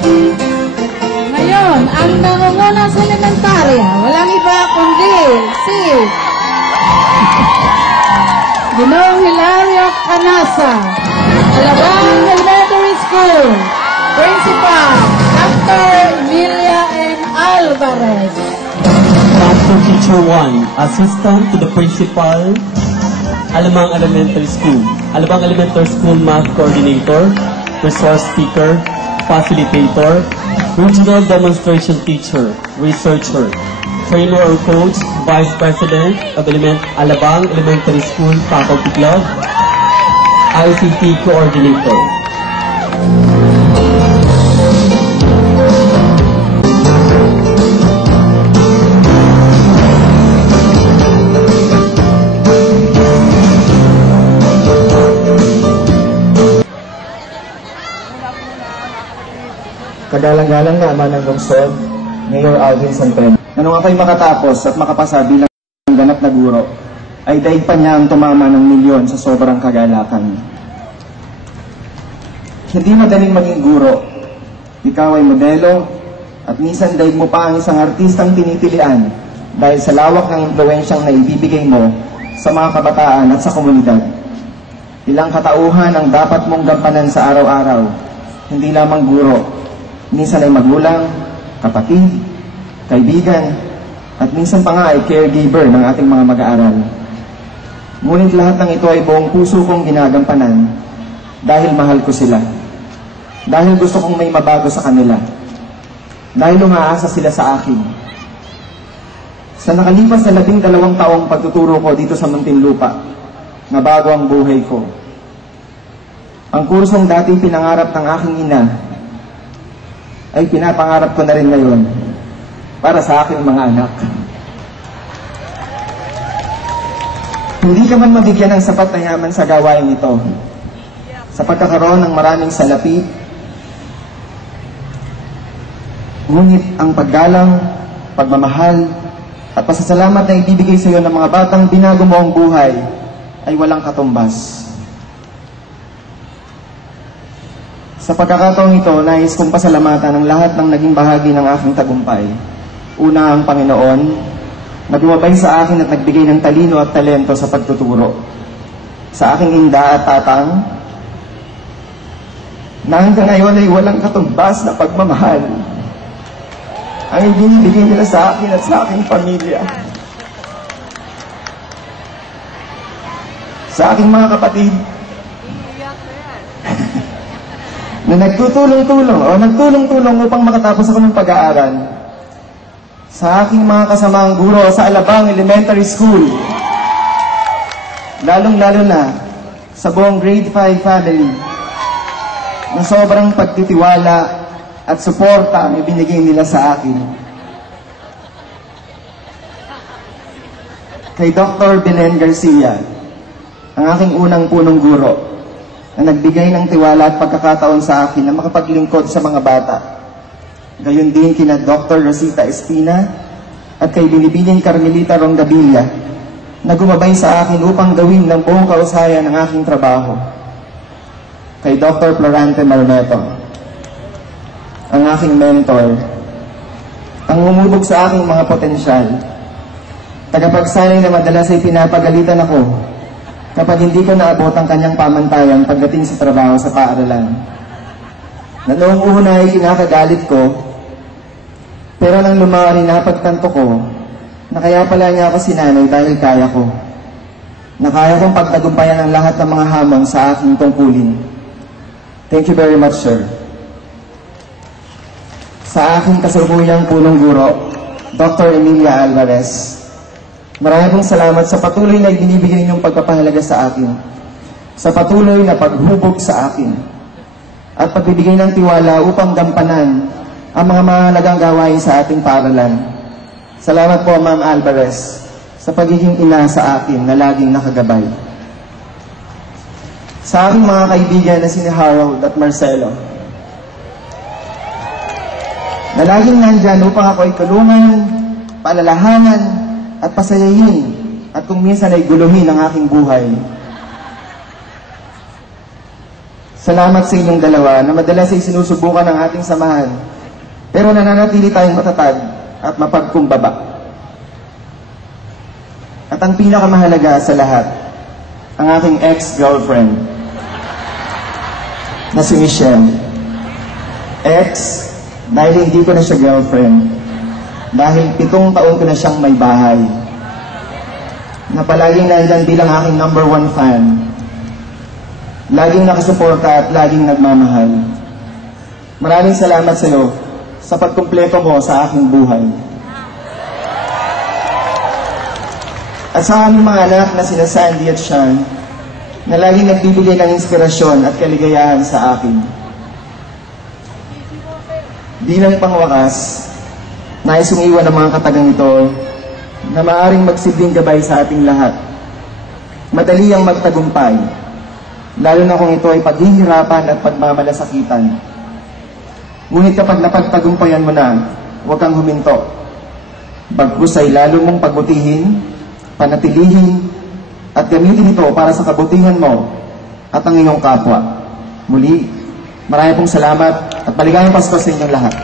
Ngayon, ang nangunguna sa elementarya, walang iba kundi si Ginoong Hilario Canasa, Alabang Elementary School, Principal, Dr. Emilia N. Alvarez. Master Teacher 1, Assistant to the Principal, Alabang Elementary School. Alabang Elementary School Math Coordinator, Resource Speaker, Facilitator, Regional Demonstration Teacher, Researcher, Trainer or Coach, Vice President of Alabang Elementary School Faculty Club, ICT Coordinator. Kagalang-galang na ama ng lungsod, Mayor Alvin Santen. Nang ako'y makatapos at makapasa bilang ganap na guro, ay daig pa niya ang tumama ng milyon sa sobrang kagalakan. Hindi madaling maging guro. Ikaw ay modelo at minsan daig mo pa ang isang artistang tinitilian dahil sa lawak ng impluensyang naibibigay mo sa mga kabataan at sa komunidad. Ilang katauhan ang dapat mong gampanan sa araw-araw, hindi lamang guro. Minsan ay magulang, kapatid, kaibigan, at minsan pa nga ay caregiver ng ating mga mag-aaral. Ngunit lahat ng ito ay buong puso kong ginagampanan dahil mahal ko sila. Dahil gusto kong may mabago sa kanila. Dahil umaasa sila sa akin. Sa nakalipas na 12 taong pagtuturo ko dito sa Muntinlupa, nabago ang buhay ko. Ang kursong dati pinangarap ng aking ina ay pinapangarap ko na rin ngayon para sa aking mga anak. Hindi ka man mabigyan ng sapat na yaman sa gawain ito. Sa pagkakaroon ng maraming salapi, ngunit ang paggalang, pagmamahal, at pasasalamat na ibibigay sa iyo ng mga batang binago mo ang buhay ay walang katumbas. Sa pagkakataong ito, nais kong pasalamatan ang lahat ng naging bahagi ng aking tagumpay. Una ang Panginoon, na gumabay sa akin at nagbigay ng talino at talento sa pagtuturo. Sa aking inda at tatang, na hanggang ngayon ay walang katumbas na pagmamahal ang ibinibigay nila sa akin at sa aking pamilya. Sa aking mga kapatid, na nagtulong-tulong upang makatapos ako ng pag-aaral. Sa aking mga kasamaang guro sa Alabang Elementary School. Lalong-lalo na sa buong Grade 5 family na sobrang pagtitiwala at suporta ang ibinigay nila sa akin. Kay Dr. Belen Garcia, ang aking unang punong guro, na nagbigay ng tiwala at pagkakataon sa akin na makapaglingkod sa mga bata. Gayon din kina Dr. Rosita Espina at kay Binibining Carmelita Rongabilia na gumabay sa akin upang gawin ng buong kausayan ng aking trabaho. Kay Dr. Florante Marneto, ang aking mentor, ang umubog sa aking mga potensyal, tagapagsanay na madalas ay pinapagalitan ako kapag hindi ko naabot ang kanyang pamantayan pagdating sa trabaho sa paaralan. Na noong una ay kinakagalit ko, pero nang lumaki napagtanto ko na kaya pala niya ako sinanay dahil kaya ko. Na kaya kong pagtagumpayan ang lahat ng mga hamon sa aking tungkulin. Thank you very much, sir. Sa aking kasalukuyang punong guro, Dr. Emilia Alvarez, maraming salamat sa patuloy na ibinibigay niyong pagpapahalaga sa akin, sa patuloy na paghubog sa akin, at pagbibigay ng tiwala upang gampanan ang mga mahalagang gawain sa ating paaralan. Salamat po, Ma'am Alvarez, sa pagiging ina sa akin na laging nakagabay. Sa aking mga kaibigan na sina Harold at Marcelo, na laging nandyan upang ako ay tulungan, paalalahanan, at pasayahin, at kung minsan ay guluhin ang aking buhay. Salamat sa inyong dalawa na madalas ay sinusubukan ng ating samahan, pero nananatili tayong matatag at mapagkumbaba. At ang pinakamahalaga sa lahat, ang aking ex-girlfriend na si Michelle. Ex, dahil hindi ko na siya girlfriend. Dahil 7 taon ko na siyang may bahay. Na palaging nandyan bilang aking number 1 fan. Laging nakasuporta at laging nagmamahal. Maraming salamat sa iyo sa pagkumpleto mo sa aking buhay. At sa aming mga anak na sina Sandy at Sean, na laging nagbibigay ng inspirasyon at kaligayahan sa akin. Bilang pangwakas, nais kong iwan ang mga katagang ito na maaaring magsilbing gabay sa ating lahat. Madali ang magtagumpay, lalo na kung ito ay paghihirapan at pagmamalasakitan. Ngunit kapag napagtagumpayan mo na, huwag kang huminto. Bagkus ay lalo mong pagbutihin, panatilihin, at gamitin ito para sa kabutihan mo at ang iyong kapwa. Muli, marami pong salamat at maligayang Pasko sa inyong lahat.